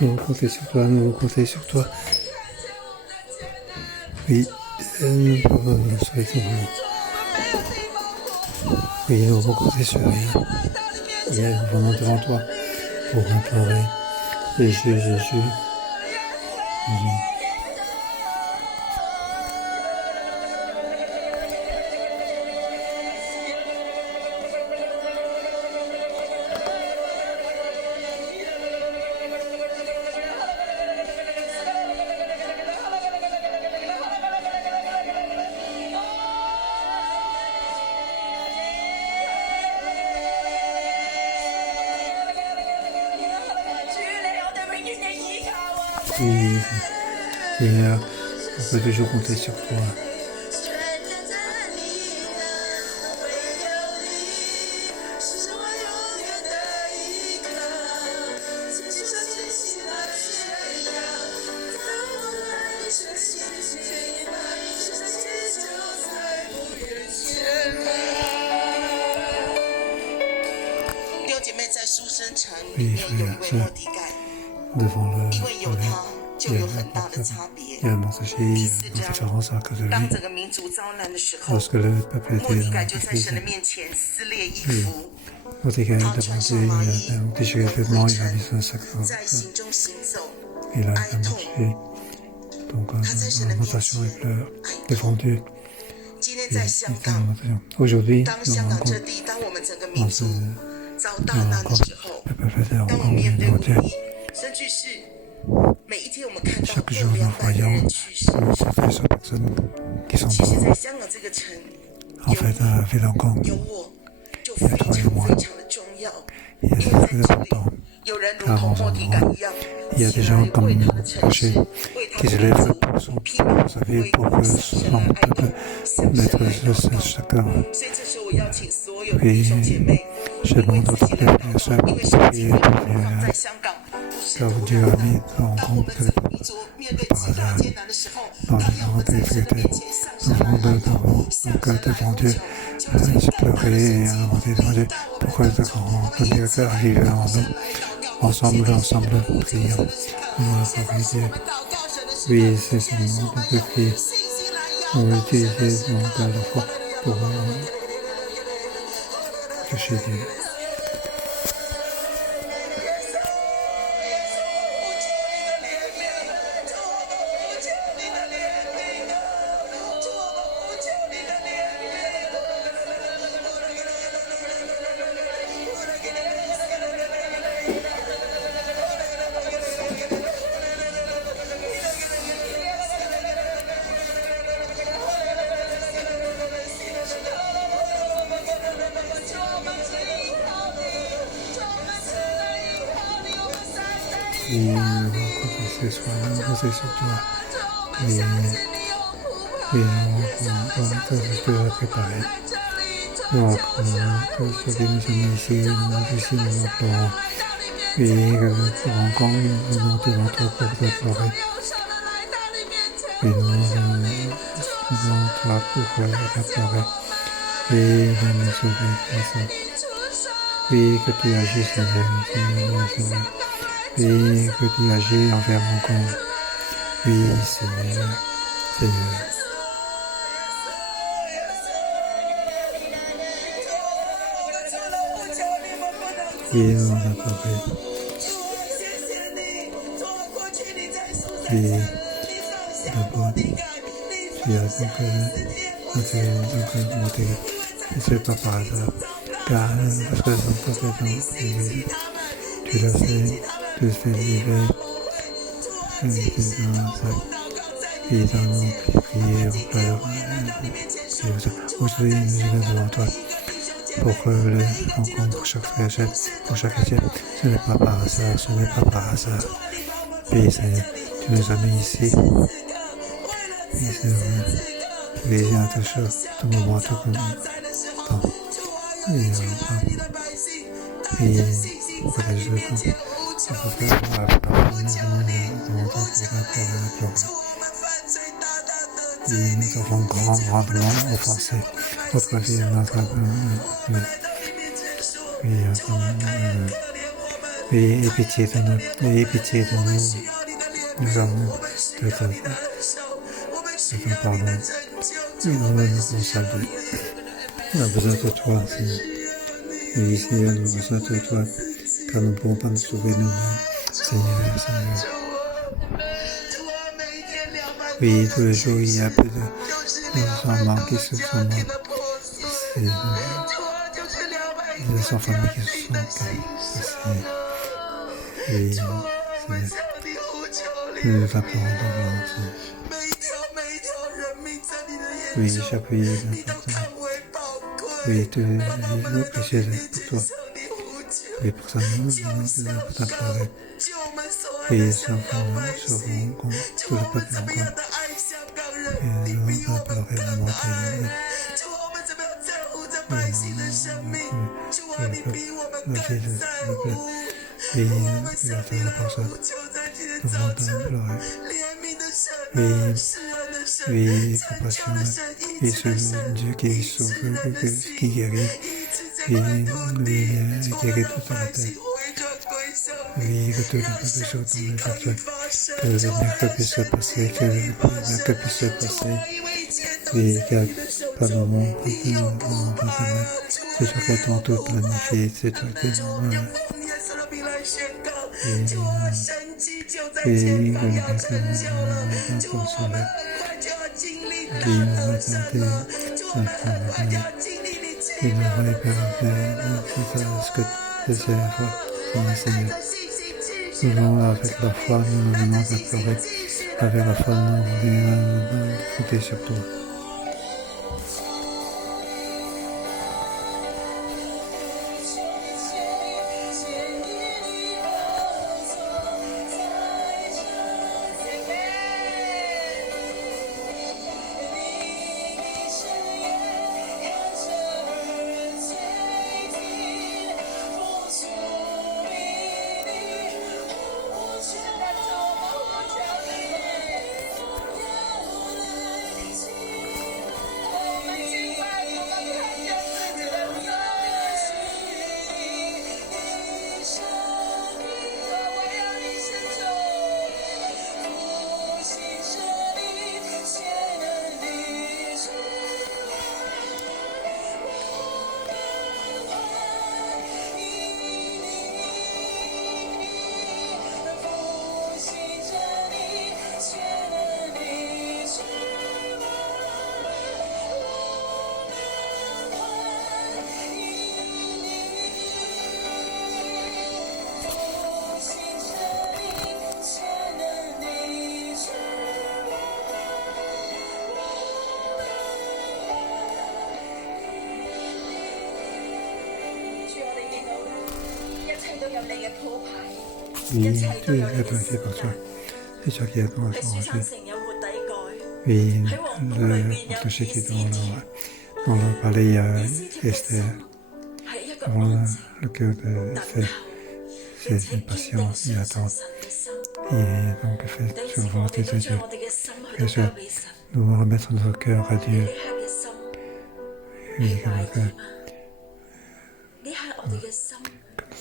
nous comptons sur toi, nous comptons sur toi. Oui, nous pouvons nous souhaiter. Oui, nous pouvons compter sur rien. Il y a vraiment devant toi pour implorer. Jésus, Jésus. Oui, Seigneur, on peut toujours compter sur toi. Oui, frère, devant le il y a un messager, il y a une différence à cause de lui. Lorsque le peuple était dans la crise, Mordecai a demandé un déchiré vêtement, il a mis un sac. Il a marché. Donc, lamentation et pleurs, défendu. Aujourd'hui, nous rencontrons dans ce rencontre, le peuple était encore vivant. Chaque jour, nous voyons plusieurs personnes qui sont mortes. En fait, à Ville-en-Gong, il y a toi et moi. Il y a des choses très importantes. Car en ce moment, il y a des gens comme Rocher qui se lèvent pour son peuple, vous savez, pour que son peuple mette chacun. Et je demande à toutes les frères et sœurs pour prier pour les car Dieu a mis en compte par hasard dans le difficulté. Nous avons devant Dieu, j'ai pleuré et demandé devant Dieu pourquoi le miracle arrive en nous. Ensemble, prions. Nous avons Dieu. Oui, c'est ce moment de prier. On va utiliser donc à la fois pour cacher Dieu. Et ce soir, nous comptons sur toi. Et on va préparer. Donc, ce que nous sommes ici, nous implorons. Et pour encore, nous devons devant toi pour déplorer. Et nous devons toi pour déplorer. Et nous sauver pour ça. Oui, que tu agisses, Seigneur, Oui, que tu agis envers mon compte. Oui, Seigneur. Seigneur. Oui, on a parlé. Oui, d'abord, tu as donc monté. Ce n'est pas par hasard. Car parce que son compétent, tu l'as fait, tu le fais vivre, et dans nos prières, on pleure. Aujourd'hui, nous venons devant toi pour le rencontre pour chaque frère, pour chaque chrétien. Ce n'est pas par hasard, ce n'est pas par hasard. Oui, Seigneur, tu nous as mis ici. Oui, c'est vrai. Oui, il y a quelque chose, tout moment, tout comme temps. Oui, pour les jeux, pour faire et nous avons grandement offensé votre vie, notre oui, et pitié de nous, et pitié de nous. Nous avons de ton pardon. Nous nous salut. On a besoin de toi, Seigneur. Oui, Seigneur, nous avons besoin de toi, car nous ne pouvons pas nous sauver nous-mêmes. Seigneur, Seigneur. Oui, tous les jours, il y a plus de enfants qui se sont morts. Des enfants qui se sont passés. Oui, Seigneur. Nous appelons ta grâce. Oui, j'appuie l'important. Oui, tous les péchés pour toi. Oui, pour ça, nous t'appellerai. Oui, les enfants seront comme tout le peuple encore. Et nous t'appellerai la montée. Oui, tu as fait pour ça. Devant ta gloire. Oui, compassion. Et ce Dieu qui sauve, qui guérit. Oui, qui guérit toute la terre. Oui, que tout le peuple soit tombé vers toi. Que le miracle puisse se passer, que le miracle puisse se passer. Oui, car par le moment, c'est toi qui as tout planifié, c'est toi qui as oui, pour sauver. Oui, nous devrait faire ce que tu sais faire, Seigneur. Souvent, avec la foi, nous nous demandons de pleurer. Avec la foi, nous voulons compter sur toi. Oui, tout est planifié par toi. C'est toi qui as tout arrangé. Oui, le partager qui dans le palais à Esther, dans le cœur de fait, c'est une patience et attente. Et donc, fait sur la volonté de Dieu. Bien sûr, nous remettre notre cœur à Dieu. Oui, que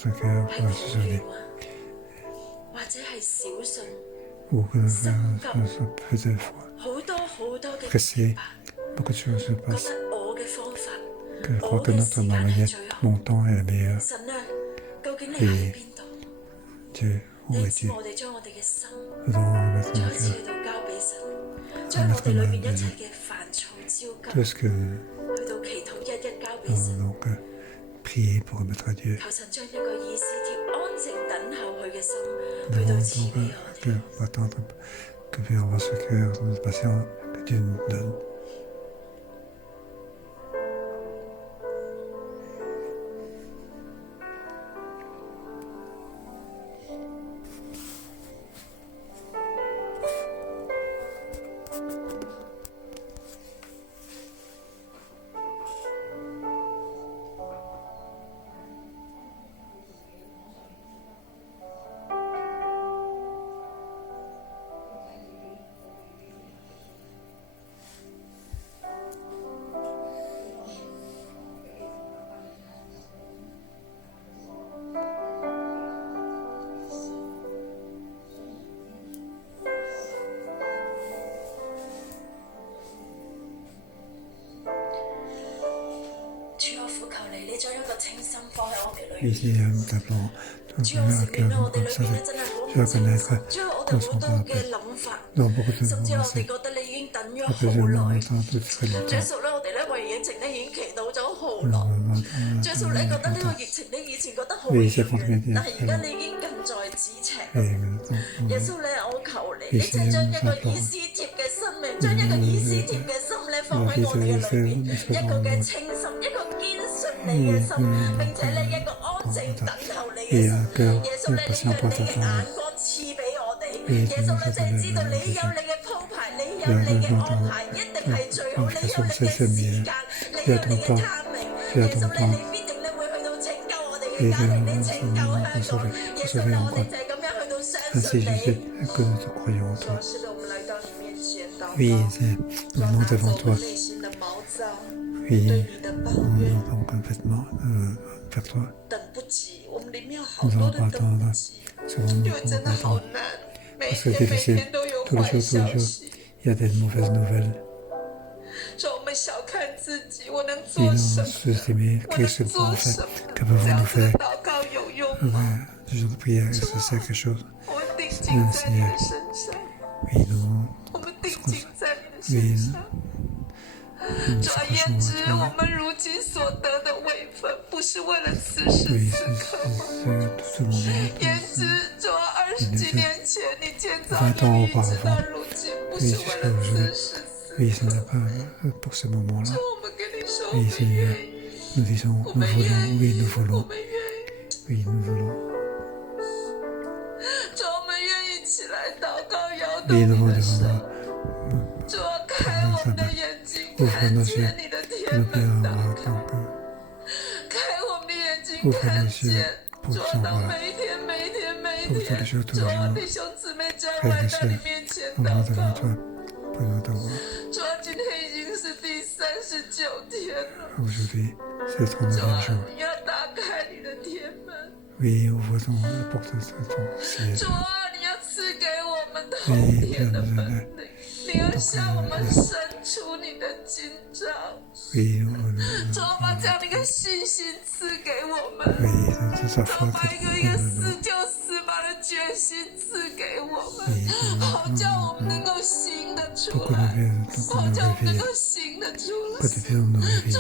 notre cœur va se sauver. ou faisait presser, beaucoup de choses se passent, que je crois que notre manière, mon temps est la meilleure. Et Dieu, où es-tu? Nous devons mettre notre cœur, mettre tout ce que nous donc prier pour remettre à Dieu. Nous devons donc un cœur attendre que Dieu envoie ce cœur de patience que Dieu nous donne. Ici, nous t'appelons, un cœur comme ça, je reconnais que son corps dans beaucoup de pensées, apaisement maintenant tout très longtemps. Oui, c'est pour bien dire. Et maintenant, ici, nous t'appelons. Et un cœur patient pour t'attendre. Et tu nous as donné c'est mieux. Tu as ton temps. Tu as ton temps. Et nous sauver encore. Ainsi, Jésus, que nous te croyons en toi. Oui, nous venons devant toi. Oui, nous venons complètement vers toi. Nous n'allons pas attendre. Souvent, nous ne pouvons pas attendre. Parce que c'est difficile. Tous les jours, il y a des mauvaises nouvelles. Et nous sous-estimer qu'est-ce que pouvons faire. Que pouvons-nous faire? Toujours de prière, c'est quelque chose. Seigneur, oui, nous20 ans auparavant, oui, jusqu'à aujourd'hui, oui, ce n'est pas pour ce moment-là. Oui, Seigneur, nous disons, nous voulons, oui, nous voulons, oui, nous voulons. Oui, nous voulons ouvre nos yeux, que nous puissions voir ton cœur. Ouvre nos yeux pour nous voir. Pour tous les jours, frères et sœurs, nous venons devant toi pour nous te voir. Aujourd'hui, c'est le 39e jour. Oui, ouvre la porte de ton ciel. Oui, Dieu nous donne. Oui, c'est sa foi que nous donnons. Pour que nous réveillions, que tu puisses nous réveiller.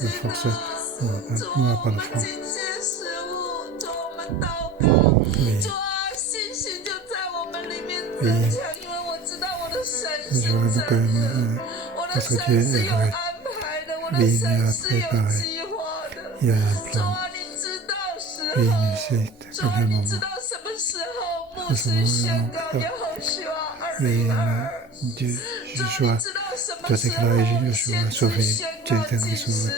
De force, on n'a pas de foi. Oui. Je vois que notre Dieu est vrai. Oui, il a préparé. Il y a un plan. Oui, il sait à quel moment. À ce moment, oui, Dieu, Joshua, doit déclarer Joshua sauvé, Dieu éternel sauvé.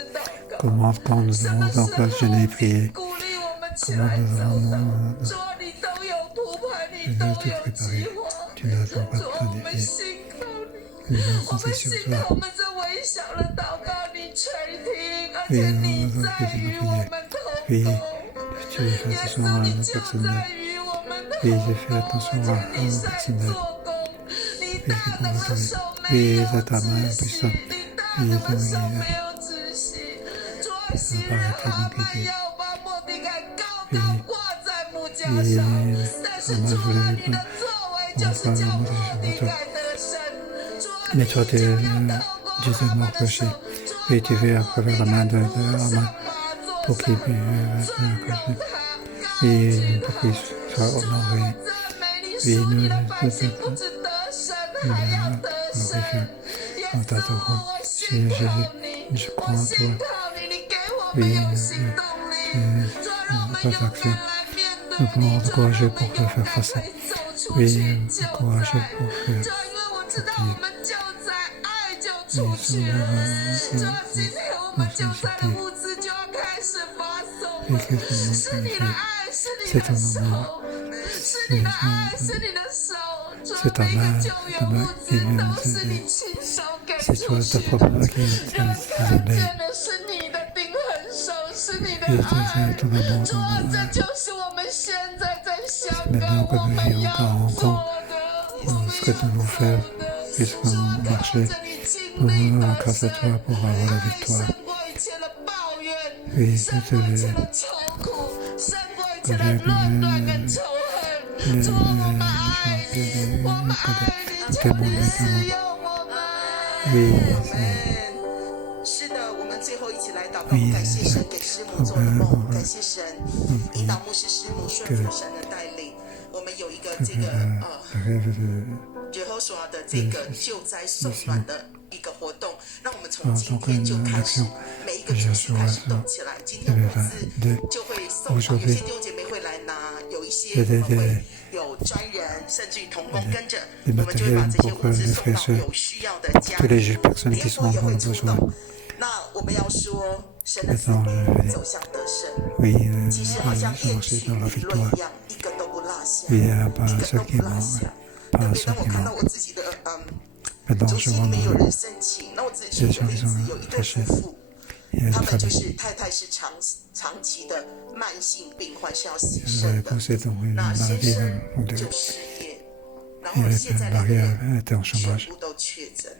Comment, quand nous devons donc la jeûner et prier, comment nous devons tout préparer. Tu n'as donc pas planifié. 我们信靠我们这微小的祷告，你垂听，而且你在与我们同工。耶稣，你就在与我们同工，而且你在做工，你大能的手没有止息，你大能的手没有止息。主啊，昔日哈曼要把末底改高高挂在木架上，但是主啊，你的作为就是叫末底改得胜。Mais toi, tu disais mort péché, et tu fais à travers la main de Haman pour qu'il puisse et pour qu'il soit honoré. Et nous glorifions en t'adorant. Seigneur Jésus, je crois en toi. Oui, notre action, nous pouvons encourager pour faire face. Oui, encourager pour faire face. 出去了，主啊，今天我们救灾的物资就要开始发送，是你的爱，是你的手，是你的爱，是你的手，主啊，每个救援物资都是你亲手给出去的，要看见的是你的定恒手，是你的爱，主啊，这就是我们现在在香港我们要做的。grâce à toi pour avoir la victoire. Oui, je te le oui, 是的，我们最后一起来祷告，感谢神给师母做的梦，感谢神引导牧师师母顺服神的带领。我们有一个这个耶和华的这个救灾送暖的一个活动，让我们从今天就开始，每一个主题开始动起来。今天物资就会送上，有些弟兄姐妹会来拿，有一些我们会有专人，甚至于同工跟着，我们就会把这些物资送到有需要的家里。联合也会出动。那我们要说，神的子民走向得胜，其实好像电梯理论一样，一个都不落下，一个都不落下。特别当我看到我自己的主席里面有人申请，那我自己举个例子，有一对夫妇，他们就是太太是长期的慢性病患是要牺牲的，那先生就失业，然后现在两个人全部都确诊，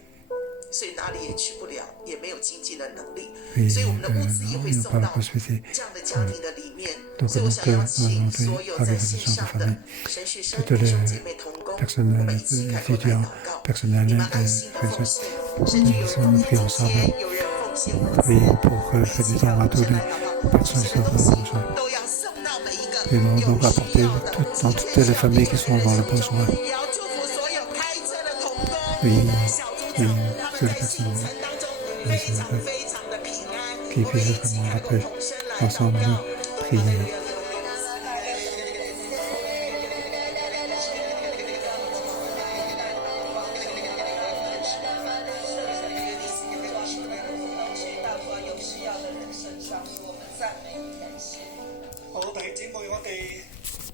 所以哪里也去不了，也没有经济的能力，所以我们的物资也会送到这样的家庭的里面。所以我想邀请所有在线上的神学生弟兄姐妹同工，我们一起开口来祷告。你们爱心的奉献，甚至有人奉献金钱，有人奉献物资，我们一起来往前来祷告。这些东西都要送到每一个有需要的，也要祝福所有开车的同工、小组长，他们在行程当中非常的平安。我们一起开口同声来祷告。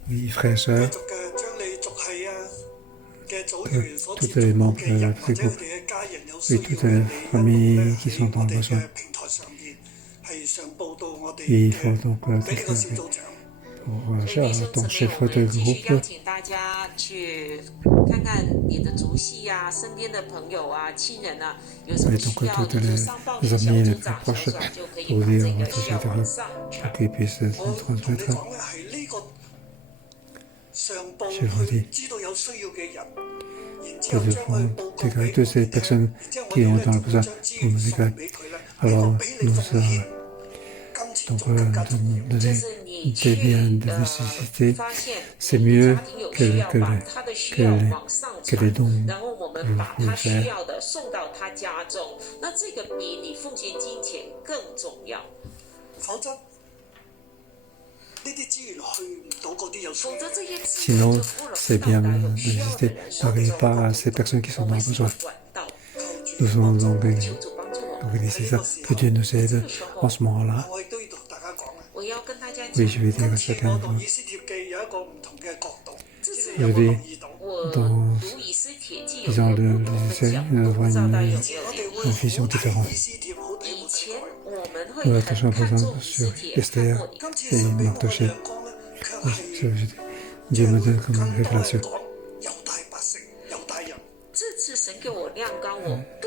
Oui, frères et sœurs, tous les membres du groupe, oui, toutes les familles qui sont en besoin. Il faut donc pour ton chef de groupe, 邀请大家去看看你的族系啊、身边的朋友啊、亲人啊，有什么需要的就上报给小组长，小组长就可以把这个需要往上传。je vous dis, que devant toutes ces personnes qui ont dans le besoin, vous nous déclarez. Alors, nous donc donner des biens de nécessité, c'est mieux que les dons vous faire. 否则这些资 Sinon, 源就付了 c'est 不 bien 到 de 有需要的 visiter 人手 n'arrive 中。 pas à ces personnes qui sont 我 dans 们 le 是有 besoin. 管道， Nous sommes donc 求主帮助我们。 c'est ça, que Dieu nous aide en ce moment-là. 我要跟大家 Oui, 讲， je vais dire à chacun de vous. 这次 Je vais 我 dans 读以斯帖记 ils ont une vision différente. Nous attachons par exemple sur Esther et Mardochée. Dieu me donne comme une révélation.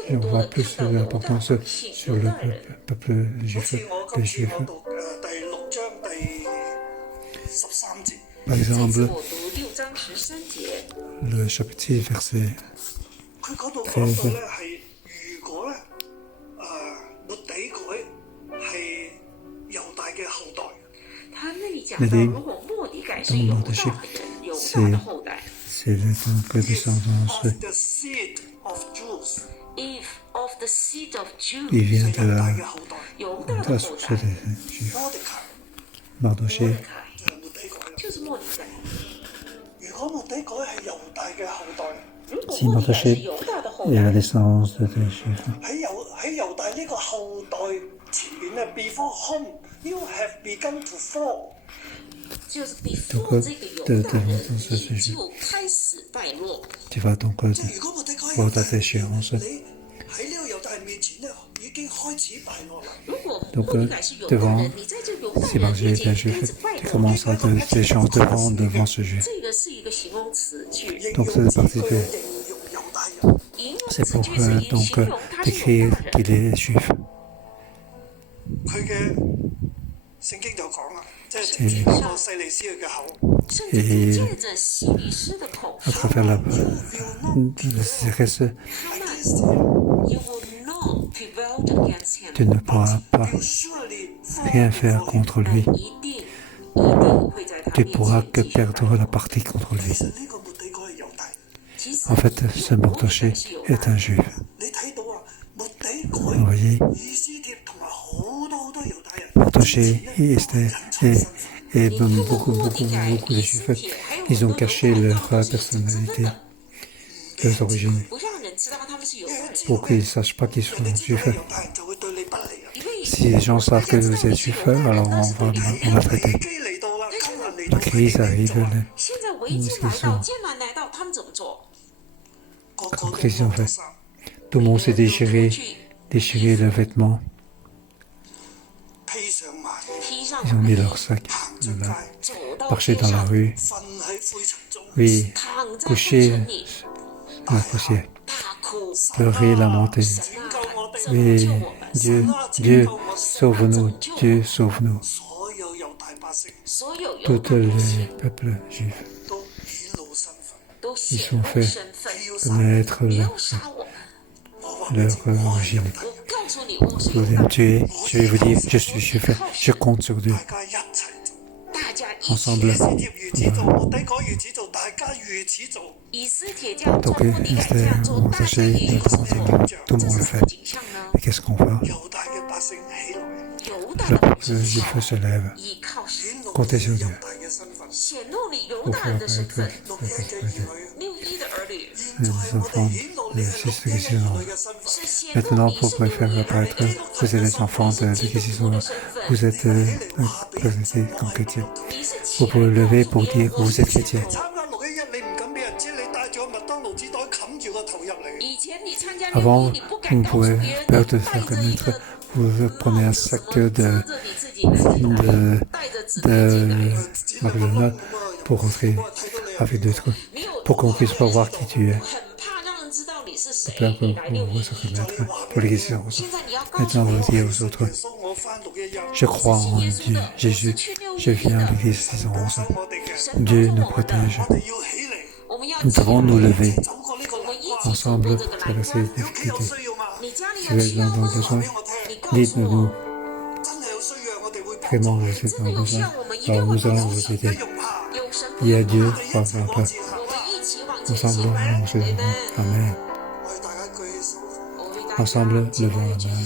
Et on voit plus l'importance sur le peuple juif, les Juifs. Par exemple, le chapitre 6, verset 13. Il dit, dans Mardochée, c'est la descendance. Il vient de la source des Juifs. Mardochée. Si Mardochée est la descendance des Juifs. Donc, tu vas donc voir ta déchéance. Donc, devant, si Mardochée est un juif, tu commences à te déchéance devant ce juif. Donc, c'est parti de. C'est pour donc décrire qu'il est juif. Et à travers la sécheresse, tu ne pourras pas rien faire contre lui. Tu ne pourras que perdre la partie contre lui. En fait, ce Mardochée est un juif. Vous voyez, Mardochée et Esther et beaucoup de juifs, ils ont caché leur personnalité, leurs origines, pour qu'ils ne sachent pas qu'ils sont juifs. Si les gens savent que vous êtes juif, alors on va traiter. La crise arrive, qu'est-ce qu'ils ont fait? Tout le monde s'est déchiré leurs vêtements. Ils ont mis leur sac, marché dans la rue, oui, couché dans la poussière, pleurer, lamenter. Oui, Dieu, sauve-nous, Dieu, sauve-nous. Tous les peuples juifs, ils sont faits connaître leur origine. Vous allez me tuer, je vais vous dire, je suis juif, je compte sur Dieu. Ensemble, donc Esther, Mardochée, tout le monde le fait. Et qu'est-ce qu'on fait? Le peuple juif se lève, comptez sur Dieu, pour faire apparaître les enfants, les fils de Guérison. Maintenant, pour faire apparaître, vous êtes les enfants de Guérison, vous êtes présentés comme chrétiens. Vous pouvez lever pour dire que vous êtes chrétien. Avant, vous pouvez peur de faire connaître, vous prenez un sac de McDonald's pour rentrer avec d'autres, pour qu'on puisse pas voir qui tu es. C'est peur que vous se reconnaître pour l'église. Maintenant, vous dites aux autres, je crois en Dieu, Jésus, je viens à l'église 611. Dieu nous protège. Nous devons nous lever ensemble pour traverser les difficultés. Si vous êtes dans le besoin, dites-nous. Vraiment, vous êtes dans le besoin. Alors nous allons vous aider. Il y a Dieu, par exemple. Ensemble, nous se levons. Amen. Ensemble, levons la main.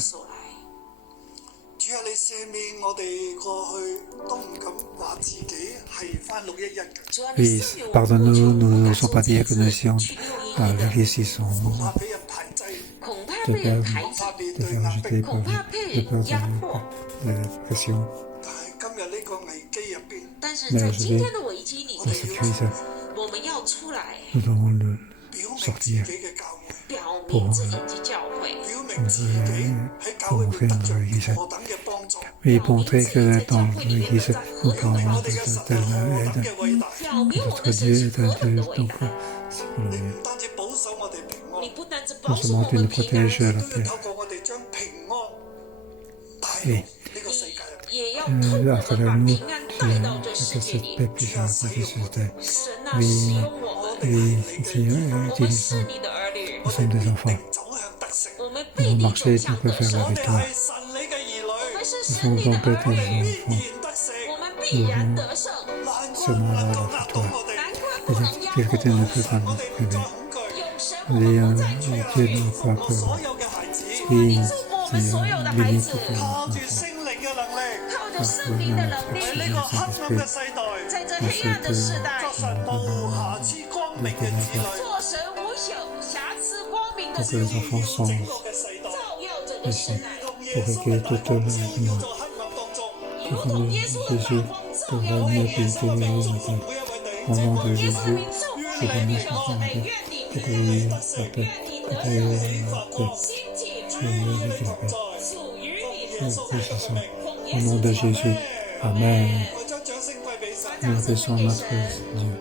Oui, pardonne-nous, nous n'osons pas dire que nous étions à l'église, ils sont de peur de faire rejeter par de peur de la pression. Mais aujourd'hui, dans cette crise, nous devons le sortir 名字以及教会。pour montrer dans l'Église. Oui, pour montrer que dans l'Église, nous pouvons avoir de telle aide, que notre Dieu est un Dieu, donc c'est pour le mieux. Non seulement tu nous protèges la paix, et à travers nous, tu veux que cette paix puisse apporter sur terre. Oui, oui, Seigneur, utilise-nous. Nous sommes des enfants. Nous allons marcher et nous pouvons faire la victoire. Nous sommes donc des enfants. Nous allons seulement avoir la victoire. Et quelqu'un ne peut pas nous priver. Dieu ne croit que oui, Seigneur, bénis tous les enfants. 靠着圣灵的能力，在这黑暗的时代，做神无瑕疵光明的 Pour que les enfants sont 照耀整个时 ici, 代。 pour régler toute la lumière. Pour que Jésus peut venir et délivrer nos vies. Au nom de Jésus, je bénis chacun de nous. Pour que vous ayez la paix, pour que vous ayez la paix, et la paix. Au nom de Jésus, Amen. Nous bénissons notre Dieu.